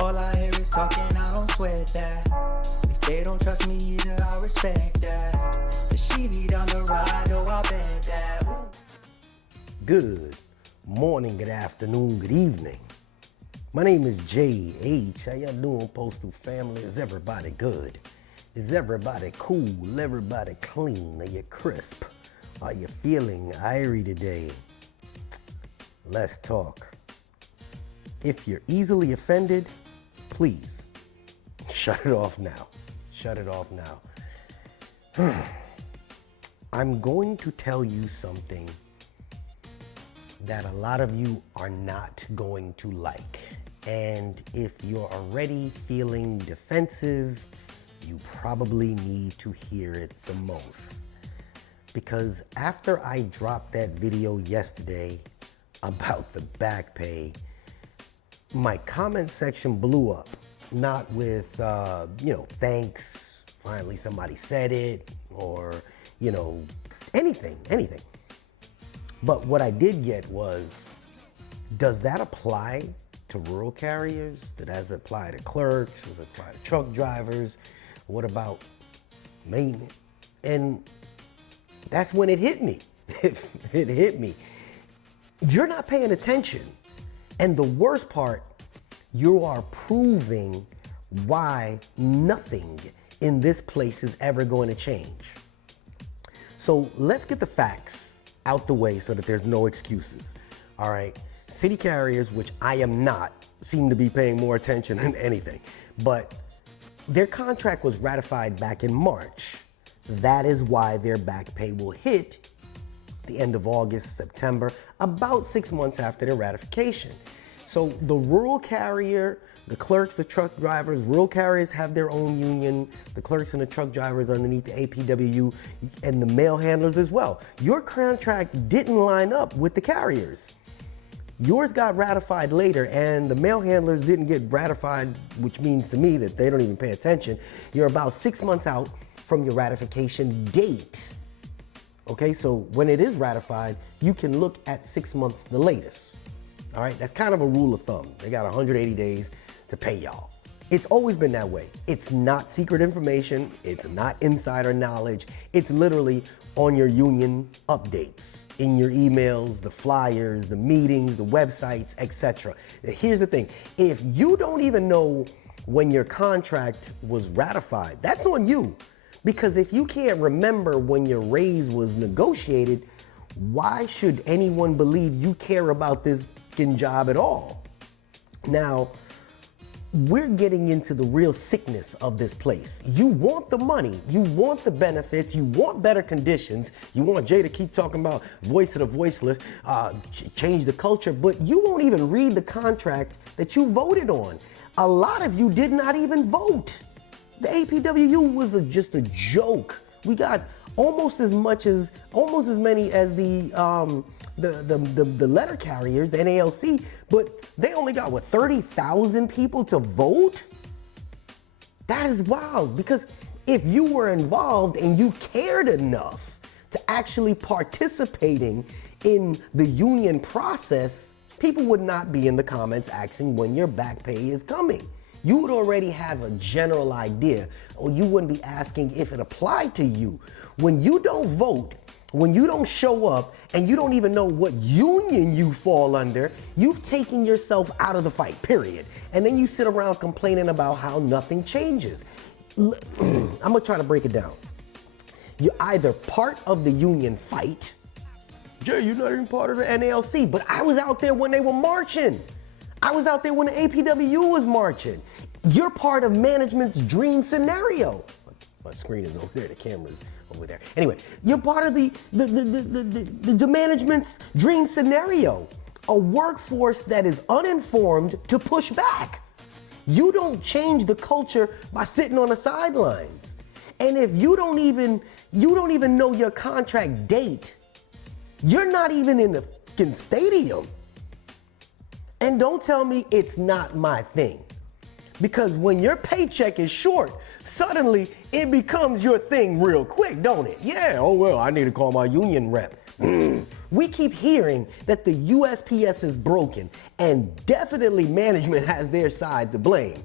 All I hear is talking, I don't sweat that. If they don't trust me either, I respect that. If she be down the ride, oh, I'll bet that. Ooh. Good morning, good afternoon, good evening. My name is J.H. How y'all doing, Postal family? Is everybody good? Is everybody cool? Everybody clean? Are you crisp? Are you feeling irie today? Let's talk. If you're easily offended, please shut it off now. Shut it off now. I'm going to tell you something that a lot of you are not going to like. And if you're already feeling defensive, you probably need to hear it the most. Because after I dropped that video yesterday about the back pay, my comment section blew up. Not with, thanks, finally somebody said it, or, anything. But what I did get was, does that apply to rural carriers? Does it apply to clerks? Does it apply to truck drivers? What about maintenance? And that's when it hit me. It hit me. You're not paying attention. And the worst part, you are proving why nothing in this place is ever going to change. So let's get the facts out the way so that there's no excuses. All right. City carriers, which I am not, seem to be paying more attention than anything. But their contract was ratified back in March. That is why their back pay will hit the end of August, September, about 6 months after their ratification. So the rural carrier, the clerks, the truck drivers, rural carriers have their own union, the clerks and the truck drivers underneath the APWU, and the mail handlers as well. Your contract didn't line up with the carriers. Yours got ratified later, and the mail handlers didn't get ratified, which means to me that they don't even pay attention. You're about 6 months out from your ratification date. Okay, so when it is ratified, you can look at 6 months the latest. All right, that's kind of a rule of thumb. They got 180 days to pay y'all. It's always been that way. It's not secret information. It's not insider knowledge. It's literally on your union updates, in your emails, the flyers, the meetings, the websites, etc. Here's the thing. If you don't even know when your contract was ratified, that's on you. Because if you can't remember when your raise was negotiated, why should anyone believe you care about this job at all? Now, we're getting into the real sickness of this place. You want the money, you want the benefits, you want better conditions, you want Jay to keep talking about voice of the voiceless, change the culture, but you won't even read the contract that you voted on. A lot of you did not even vote. The APWU was just a joke. We got almost as many as the letter carriers, the NALC, but they only got, 30,000 people to vote? That is wild, because if you were involved and you cared enough to actually participating in the union process, people would not be in the comments asking when your back pay is coming. You would already have a general idea, or you wouldn't be asking if it applied to you. When you don't vote, when you don't show up, and you don't even know what union you fall under, you've taken yourself out of the fight, period. And then you sit around complaining about how nothing changes. I'm gonna try to break it down. You're either part of the union fight. Jay, you're not even part of the NALC, but I was out there when they were marching. I was out there when the APWU was marching. You're part of management's dream scenario. My screen is over there, the camera's over there. Anyway, you're part of the management's dream scenario. A workforce that is uninformed to push back. You don't change the culture by sitting on the sidelines. And if you don't even know your contract date, you're not even in the fucking stadium. And don't tell me it's not my thing. Because when your paycheck is short, suddenly it becomes your thing real quick, don't it? Yeah, oh well, I need to call my union rep. We keep hearing that the USPS is broken, and definitely management has their side to blame.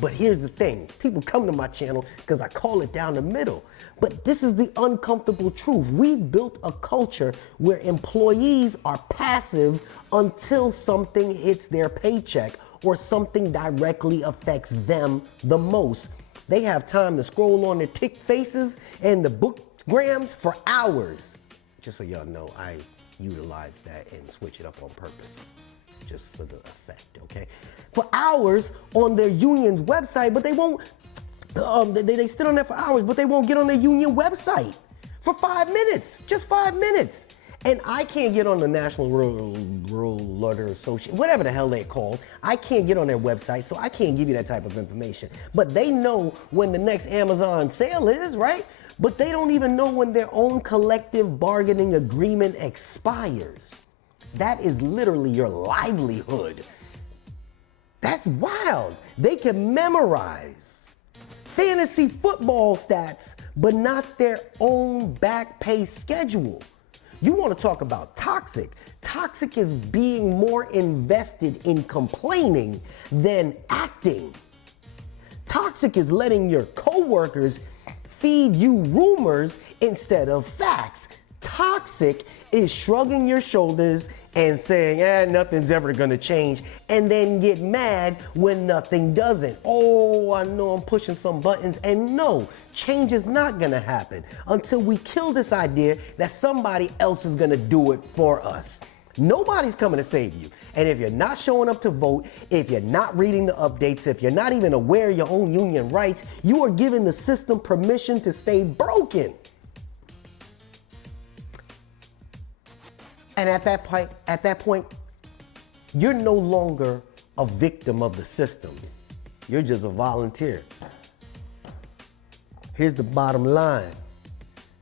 But here's the thing, people come to my channel because I call it down the middle. But this is the uncomfortable truth. We've built a culture where employees are passive until something hits their paycheck or something directly affects them the most. They have time to scroll on their tick faces and the bookgrams for hours. Just so y'all know, I utilize that and switch it up on purpose, just for the effect, okay? For hours on their union's website, but they won't, they sit on there for hours, but they won't get on their union website for 5 minutes, just 5 minutes. And I can't get on the National Rural Lottery Association, whatever the hell they're called. I can't get on their website, so I can't give you that type of information. But they know when the next Amazon sale is, right? But they don't even know when their own collective bargaining agreement expires. That is literally your livelihood. That's wild. They can memorize fantasy football stats, but not their own back pay schedule. You want to talk about toxic. Toxic is being more invested in complaining than acting. Toxic is letting your coworkers feed you rumors instead of facts. Toxic is shrugging your shoulders and saying, nothing's ever gonna change, and then get mad when nothing doesn't. Oh, I know I'm pushing some buttons, and no, change is not gonna happen until we kill this idea that somebody else is gonna do it for us. Nobody's coming to save you. And if you're not showing up to vote, if you're not reading the updates, if you're not even aware of your own union rights, you are giving the system permission to stay broken. And at that point, you're no longer a victim of the system. You're just a volunteer. Here's the bottom line.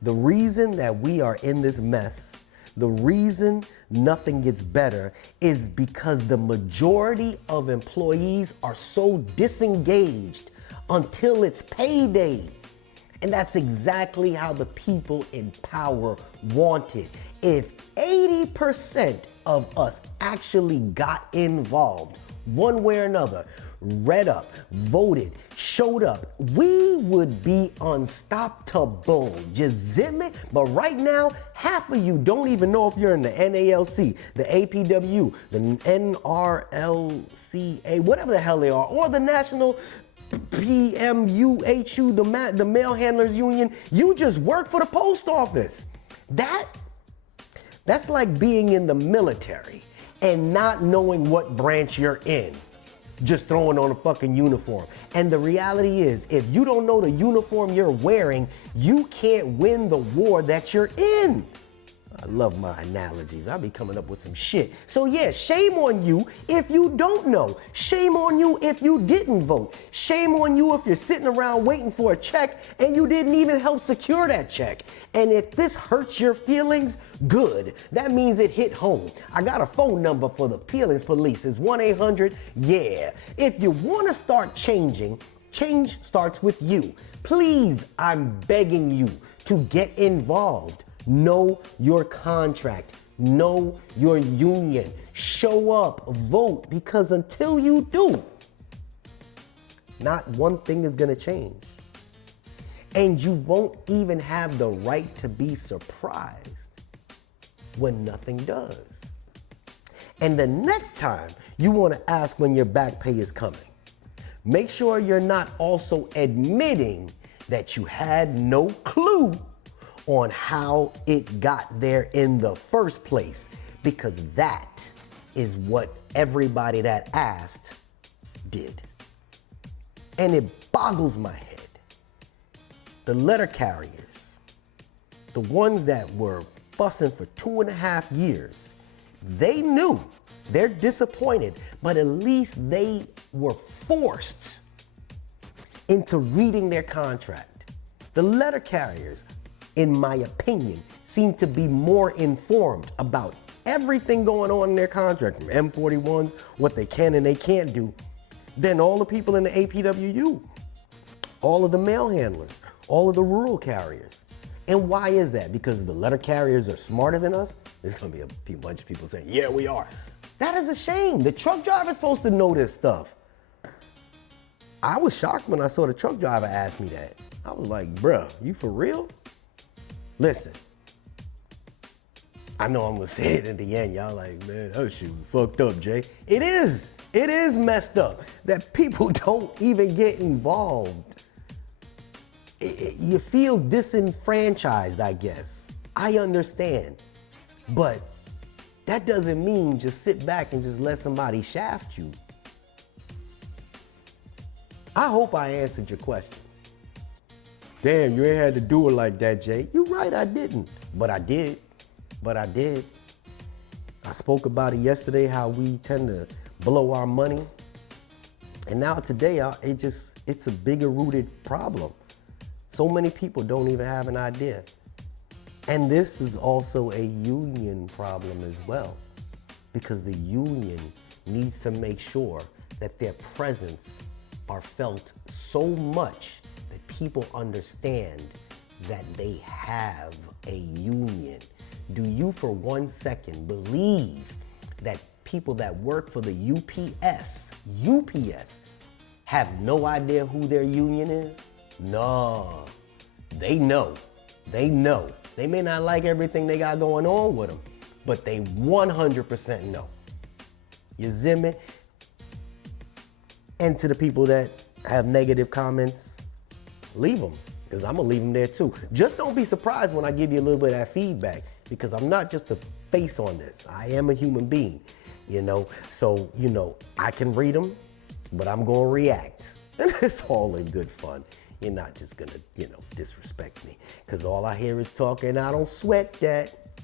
The reason that we are in this mess, the reason nothing gets better, is because the majority of employees are so disengaged until it's payday. And that's exactly how the people in power want it. If 80% of us actually got involved one way or another, read up, voted, showed up, we would be unstoppable. Just zip me. But right now, half of you don't even know if you're in the NALC, the APW, the NRLCA, whatever the hell they are, or the National PMUHU, the Mail Handlers Union. You just work for the post office. That's like being in the military and not knowing what branch you're in. Just throwing on a fucking uniform. And the reality is, if you don't know the uniform you're wearing, you can't win the war that you're in. I love my analogies. I'll be coming up with some shit. So yeah, shame on you if you don't know. Shame on you if you didn't vote. Shame on you if you're sitting around waiting for a check and you didn't even help secure that check. And if this hurts your feelings, good. That means it hit home. I got a phone number for the feelings police. It's 1-800-YEAH. If you want to start changing, change starts with you. Please, I'm begging you to get involved. Know your contract. Know your union. Show up. Vote. Because until you do, not one thing is going to change. And you won't even have the right to be surprised when nothing does. And the next time you want to ask when your back pay is coming, make sure you're not also admitting that you had no clue on how it got there in the first place, because that is what everybody that asked did. And it boggles my head. The letter carriers, the ones that were fussing for 2.5 years, they knew, they're disappointed, but at least they were forced into reading their contract. The letter carriers, in my opinion, seem to be more informed about everything going on in their contract, from M41s, what they can and they can't do, than all the people in the APWU, all of the mail handlers, all of the rural carriers. And why is that? Because the letter carriers are smarter than us? There's gonna be a bunch of people saying, yeah, we are. That is a shame. The truck driver's supposed to know this stuff. I was shocked when I saw the truck driver ask me that. I was like, bruh, you for real? Listen, I know I'm gonna say it in the end. Y'all like, man, that shit was fucked up, Jay. It is messed up that people don't even get involved. You feel disenfranchised, I guess. I understand. But that doesn't mean just sit back and just let somebody shaft you. I hope I answered your question. Damn, you ain't had to do it like that, Jay. You're right, I didn't. But I did. I spoke about it yesterday, how we tend to blow our money. And now today, it's a bigger rooted problem. So many people don't even have an idea. And this is also a union problem as well, because the union needs to make sure that their presence are felt so much that people understand that they have a union. Do you for 1 second believe that people that work for the UPS have no idea who their union is? No, they know. They may not like everything they got going on with them, but they 100% know. You see me? And to the people that have negative comments, leave them, because I'm gonna leave them there too. Just don't be surprised when I give you a little bit of that feedback, because I'm not just a face on this. I am a human being, So, I can read them, but I'm gonna react. And it's all in good fun. You're not just gonna, disrespect me, because all I hear is talking. I don't sweat that.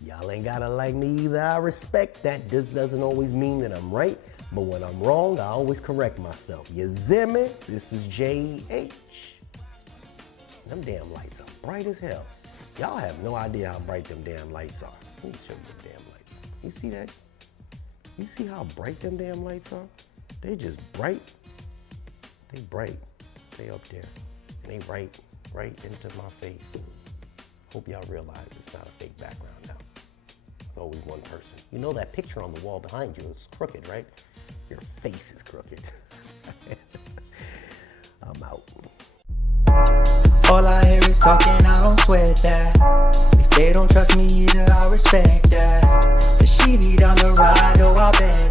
Y'all ain't gotta like me either. I respect that. This doesn't always mean that I'm right, but when I'm wrong, I always correct myself. You see me? This is JH. Them damn lights are bright as hell. Y'all have no idea how bright them damn lights are. Let me show you the damn lights. You see that? You see how bright them damn lights are? They just bright. They bright. They up there. And they right into my face. Hope y'all realize it's not a fake background now. It's always one person. You know that picture on the wall behind you is crooked, right? Your face is crooked. I'm out. All I hear is talking, I don't sweat that. If they don't trust me either, I respect that. The she be down the ride, oh I bet